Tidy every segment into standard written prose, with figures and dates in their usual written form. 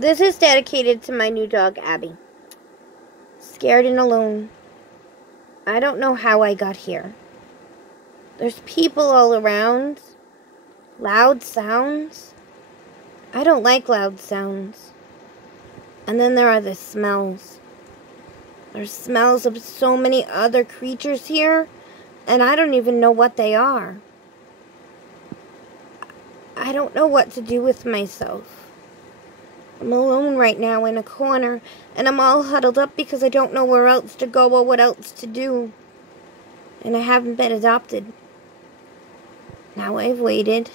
This is dedicated to my new dog, Abby. Scared and alone. I don't know how I got here. There's people all around. Loud sounds. I don't like loud sounds. And then there are the smells. There's smells of so many other creatures here, and I don't even know what they are. I don't know what to do with myself. I'm alone right now in a corner, and I'm all huddled up because I don't know where else to go or what else to do. And I haven't been adopted. Now I've waited,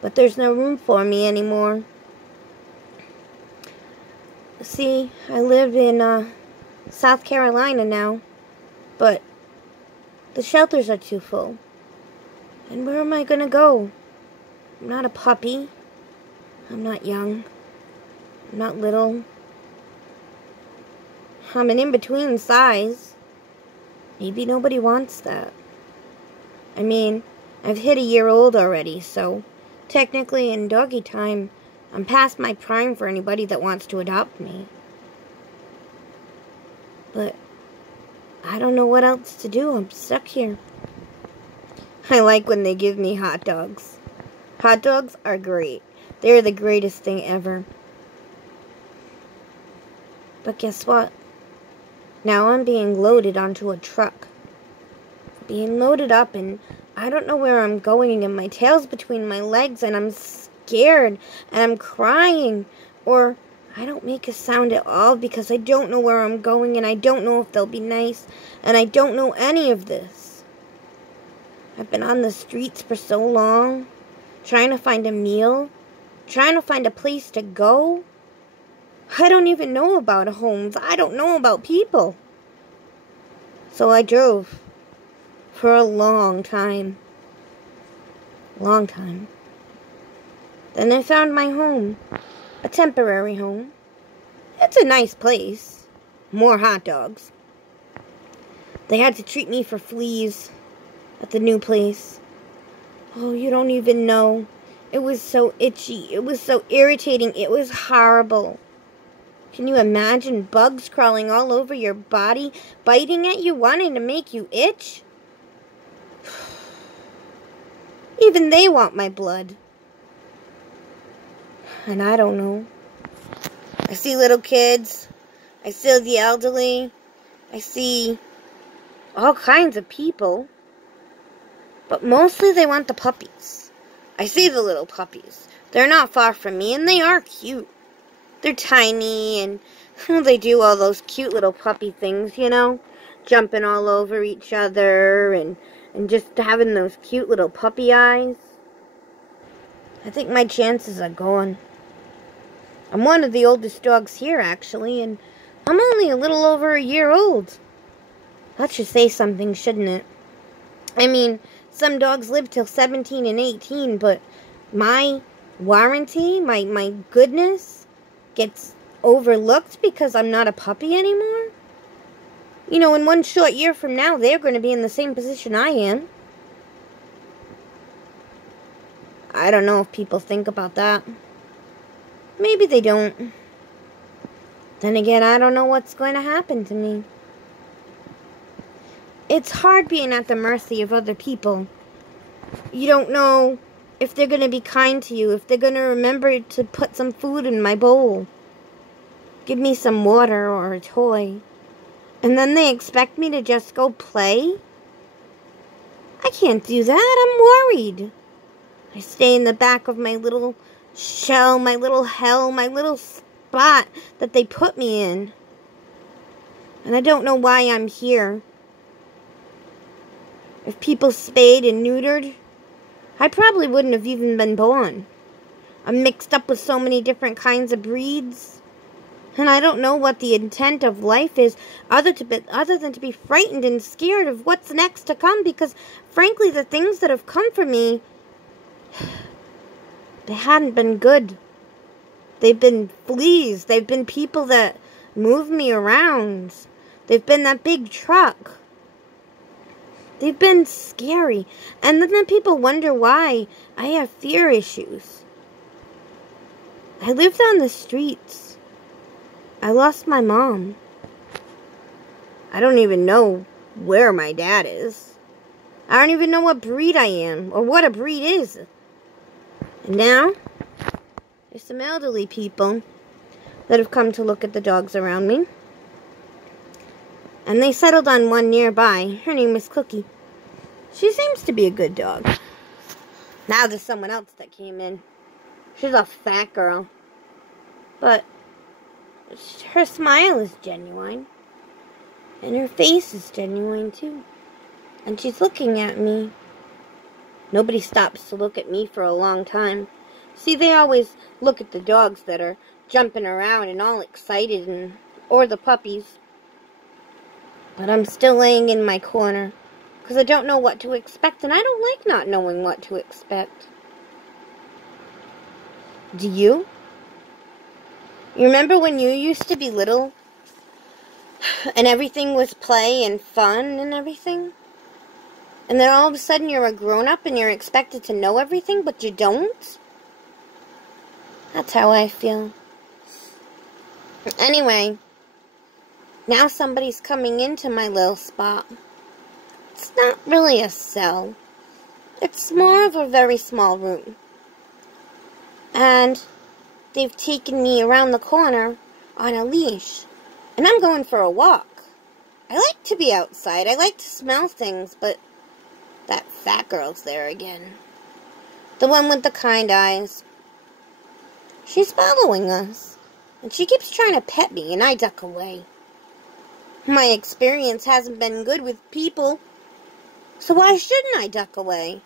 but there's no room for me anymore. See, I live in South Carolina now, but the shelters are too full. And where am I gonna go? I'm not a puppy. I'm not young. I'm not little. I'm an in-between size. Maybe nobody wants that. I mean, I've hit a year old already, so technically in doggy time, I'm past my prime for anybody that wants to adopt me. But I don't know what else to do. I'm stuck here. I like when they give me hot dogs. Hot dogs are great. They're the greatest thing ever. But guess what? Now I'm being loaded onto a truck. Being loaded up, and I don't know where I'm going, and my tail's between my legs, and I'm scared, and I'm crying, or I don't make a sound at all because I don't know where I'm going, and I don't know if they'll be nice, and I don't know any of this. I've been on the streets for so long, trying to find a meal, trying to find a place to go. I don't even know about homes. I don't know about people. So I drove for a long time. Long time. Then I found my home. A temporary home. It's a nice place. More hot dogs. They had to treat me for fleas at the new place. Oh, you don't even know. It was so itchy. It was so irritating. It was horrible. Can you imagine bugs crawling all over your body, biting at you, wanting to make you itch? Even they want my blood. And I don't know. I see little kids. I see the elderly. I see all kinds of people. But mostly they want the puppies. I see the little puppies. They're not far from me, and they are cute. They're tiny, and they do all those cute little puppy things, you know? Jumping all over each other, and just having those cute little puppy eyes. I think my chances are gone. I'm one of the oldest dogs here, actually, and I'm only a little over a year old. That should say something, shouldn't it? I mean, some dogs live till 17 and 18, but my warranty, my goodness, gets overlooked because I'm not a puppy anymore? You know, in one short year from now, they're going to be in the same position I am. I don't know if people think about that. Maybe they don't. Then again, I don't know what's going to happen to me. It's hard being at the mercy of other people. You don't know if they're going to be kind to you, if they're going to remember to put some food in my bowl, give me some water or a toy, and then they expect me to just go play? I can't do that. I'm worried. I stay in the back of my little shell, my little hell, my little spot that they put me in. And I don't know why I'm here. If people spayed and neutered, I probably wouldn't have even been born. I'm mixed up with so many different kinds of breeds. And I don't know what the intent of life is other than to be frightened and scared of what's next to come. Because, frankly, the things that have come for me, they hadn't been good. They've been fleas. They've been people that move me around. They've been that big truck. They've been scary. And then people wonder why I have fear issues. I lived on the streets. I lost my mom. I don't even know where my dad is. I don't even know what breed I am or what a breed is. And now, there's some elderly people that have come to look at the dogs around me. And they settled on one nearby. Her name is Cookie. She seems to be a good dog. Now there's someone else that came in. She's a fat girl. But her smile is genuine. And her face is genuine too. And she's looking at me. Nobody stops to look at me for a long time. See, they always look at the dogs that are jumping around and all excited, or the puppies. But I'm still laying in my corner because I don't know what to expect, and I don't like not knowing what to expect. Do you? You remember when you used to be little and everything was play and fun and everything? And then all of a sudden you're a grown-up and you're expected to know everything, but you don't? That's how I feel. Anyway, now somebody's coming into my little spot. It's not really a cell. It's more of a very small room. And they've taken me around the corner on a leash. And I'm going for a walk. I like to be outside. I like to smell things, but that fat girl's there again. The one with the kind eyes. She's following us. And she keeps trying to pet me, and I duck away. My experience hasn't been good with people. So why shouldn't I duck away?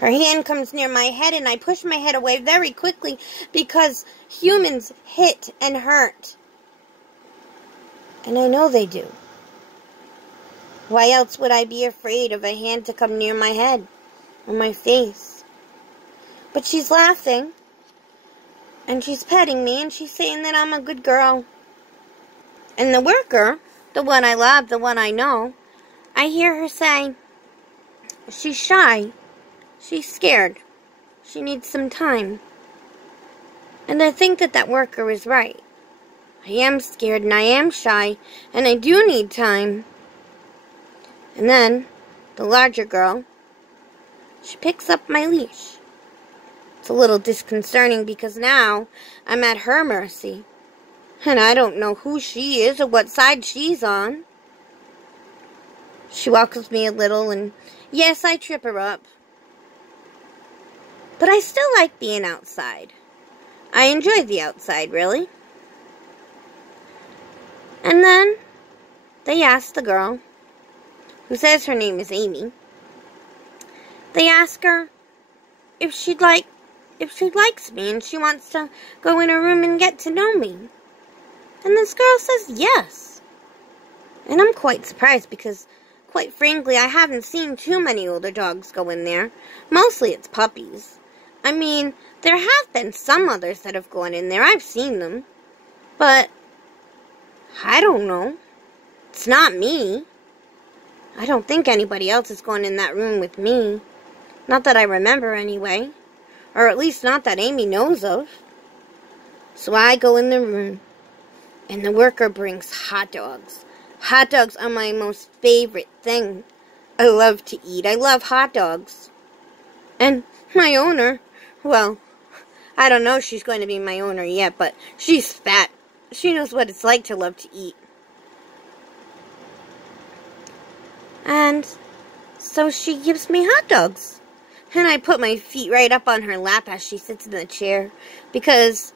Her hand comes near my head, and I push my head away very quickly because humans hit and hurt. And I know they do. Why else would I be afraid of a hand to come near my head or my face? But she's laughing, and she's petting me, and she's saying that I'm a good girl. And the worker, the one I love, the one I know, I hear her say, she's shy, she's scared, she needs some time. And I think that that worker is right. I am scared and I am shy, and I do need time. And then, the larger girl, she picks up my leash. It's a little disconcerting because now I'm at her mercy. And I don't know who she is or what side she's on. She welcomes me a little, and yes, I trip her up. But I still like being outside. I enjoy the outside, really. And then they ask the girl, who says her name is Amy, they ask her if she likes me and she wants to go in her room and get to know me. And this girl says yes. And I'm quite surprised because, quite frankly, I haven't seen too many older dogs go in there. Mostly it's puppies. I mean, there have been some others that have gone in there. I've seen them. But I don't know. It's not me. I don't think anybody else is going in that room with me. Not that I remember, anyway. Or at least not that Amy knows of. So I go in the room, and the worker brings hot dogs. Hot dogs are my most favorite thing. I love to eat. I love hot dogs. And my owner, well, I don't know if she's going to be my owner yet, but she's fat. She knows what it's like to love to eat. And so she gives me hot dogs. And I put my feet right up on her lap as she sits in the chair. Because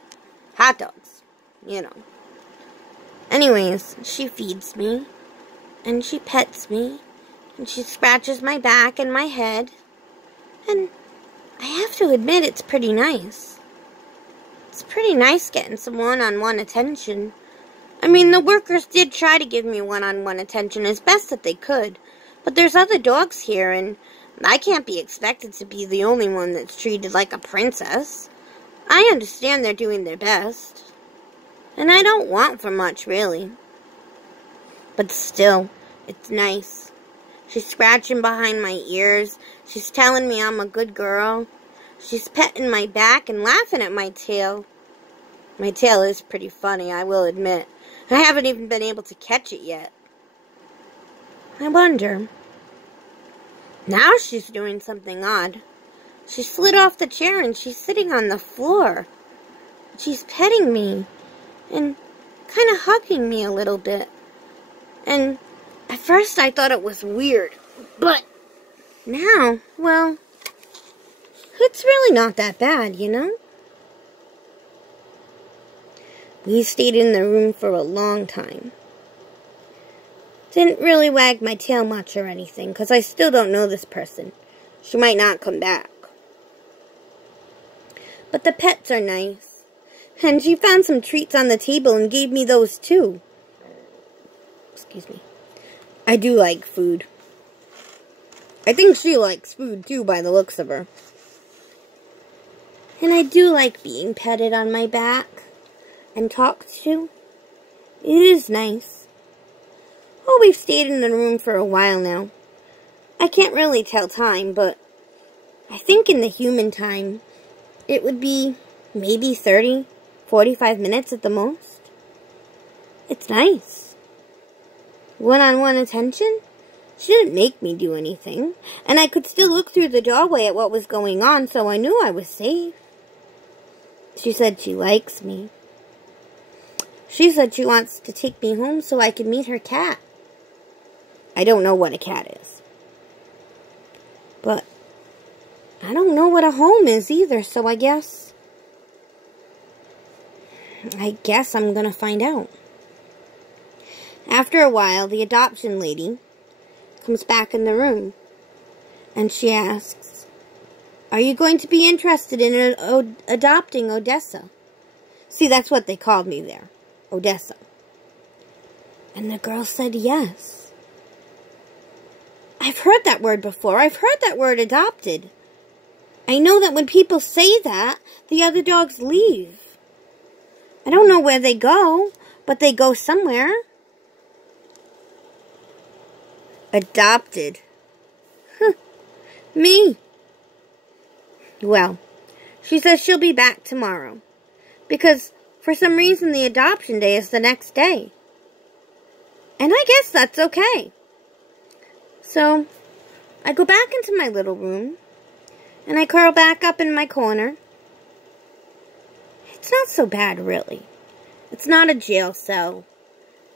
hot dogs, you know. Anyways, she feeds me. And she pets me. And she scratches my back and my head. And I have to admit, it's pretty nice. It's pretty nice getting some one-on-one attention. I mean, the workers did try to give me one-on-one attention as best that they could. But there's other dogs here, and I can't be expected to be the only one that's treated like a princess. I understand they're doing their best. And I don't want for much, really. But still, it's nice. She's scratching behind my ears. She's telling me I'm a good girl. She's petting my back and laughing at my tail. My tail is pretty funny, I will admit. I haven't even been able to catch it yet. I wonder. Now she's doing something odd. She slid off the chair and she's sitting on the floor. She's petting me and kind of hugging me a little bit. And at first I thought it was weird, but now, well, it's really not that bad, you know? We stayed in the room for a long time. Didn't really wag my tail much or anything, because I still don't know this person. She might not come back. But the pets are nice. And she found some treats on the table and gave me those too. Excuse me. I do like food. I think she likes food too by the looks of her. And I do like being petted on my back and talked to. It is nice. Oh, we've stayed in the room for a while now. I can't really tell time, but I think in the human time, it would be maybe 30, 45 minutes at the most. It's nice. One-on-one attention? She didn't make me do anything, and I could still look through the doorway at what was going on, so I knew I was safe. She said she likes me. She said she wants to take me home so I can meet her cat. I don't know what a cat is. But I don't know what a home is either, so I guess I'm gonna find out. After a while, the adoption lady comes back in the room, and she asks, "Are you going to be interested in adopting Odessa?" See, that's what they called me there, Odessa. And the girl said yes. I've heard that word before. I've heard that word adopted. I know that when people say that, the other dogs leave. I don't know where they go, but they go somewhere. Adopted. Me. Well, she says she'll be back tomorrow, because for some reason the adoption day is the next day. And I guess that's okay. So, I go back into my little room, and I curl back up in my corner. It's not so bad, really. It's not a jail cell.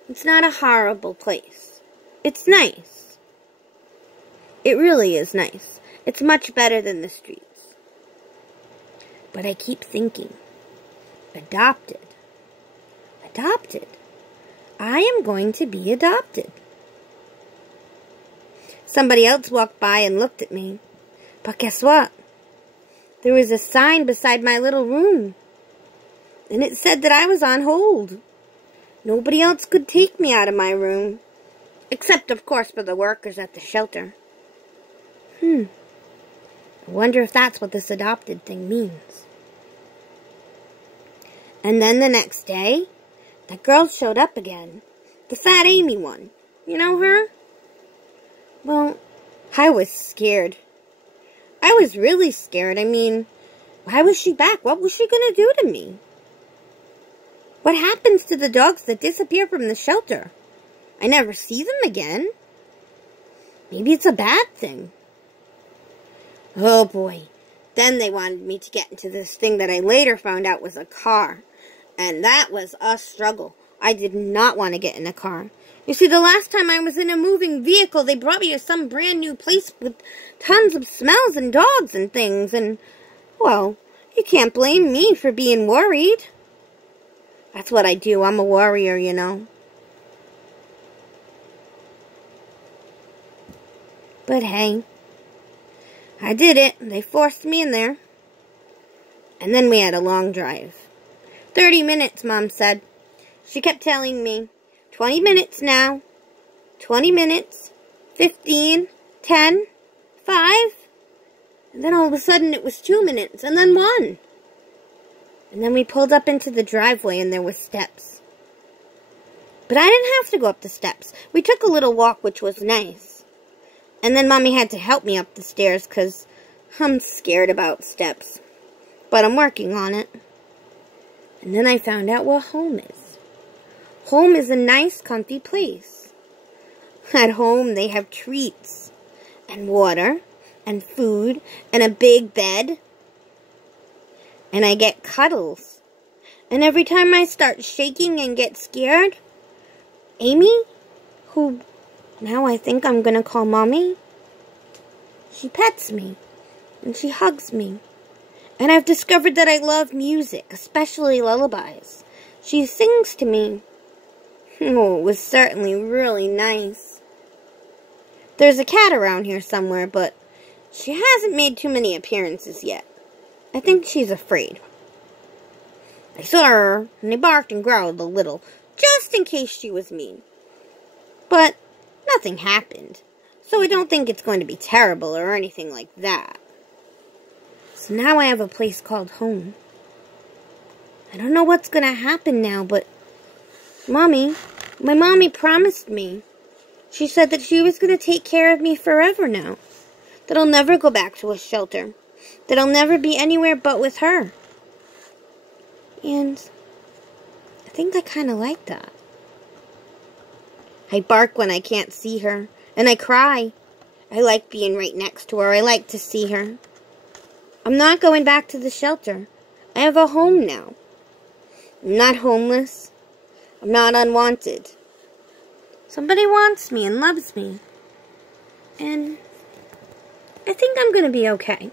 It's not a horrible place. It's nice. It really is nice. It's much better than the streets. But I keep thinking, adopted. Adopted. I am going to be adopted. Somebody else walked by and looked at me. But guess what? There was a sign beside my little room. And it said that I was on hold. Nobody else could take me out of my room. Except, of course, for the workers at the shelter. I wonder if that's what this adopted thing means. And then the next day, that girl showed up again. The fat Amy one. You know her? Well, I was scared. I was really scared. I mean, why was she back? What was she going to do to me? What happens to the dogs that disappear from the shelter? I never see them again. Maybe it's a bad thing. Oh boy. Then they wanted me to get into this thing that I later found out was a car. And that was a struggle. I did not want to get in a car. You see, the last time I was in a moving vehicle, they brought me to some brand new place with tons of smells and dogs and things. And, well, you can't blame me for being worried. That's what I do. I'm a warrior, you know. But hey, I did it. They forced me in there. And then we had a long drive. 30 minutes, Mom said. She kept telling me, 20 minutes now, 20 minutes, 15, 10, 5. And then all of a sudden it was 2 minutes, and then 1. And then we pulled up into the driveway and there were steps. But I didn't have to go up the steps. We took a little walk, which was nice. And then Mommy had to help me up the stairs because I'm scared about steps, but I'm working on it. And then I found out what home is. Home is a nice, comfy place. At home, they have treats, and water, and food, and a big bed. And I get cuddles. And every time I start shaking and get scared, Amy, who now I think I'm gonna call Mommy, she pets me, and she hugs me. And I've discovered that I love music, especially lullabies. She sings to me. Oh, it was certainly really nice. There's a cat around here somewhere, but she hasn't made too many appearances yet. I think she's afraid. I saw her, and I barked and growled a little, just in case she was mean. But nothing happened, so I don't think it's going to be terrible or anything like that. So now I have a place called home. I don't know what's going to happen now, but my mommy promised me. She said that she was going to take care of me forever now. That I'll never go back to a shelter. That I'll never be anywhere but with her. And I think I kind of like that. I bark when I can't see her. And I cry. I like being right next to her. I like to see her. I'm not going back to the shelter. I have a home now. I'm not homeless. I'm not unwanted. Somebody wants me and loves me. And I think I'm going to be okay.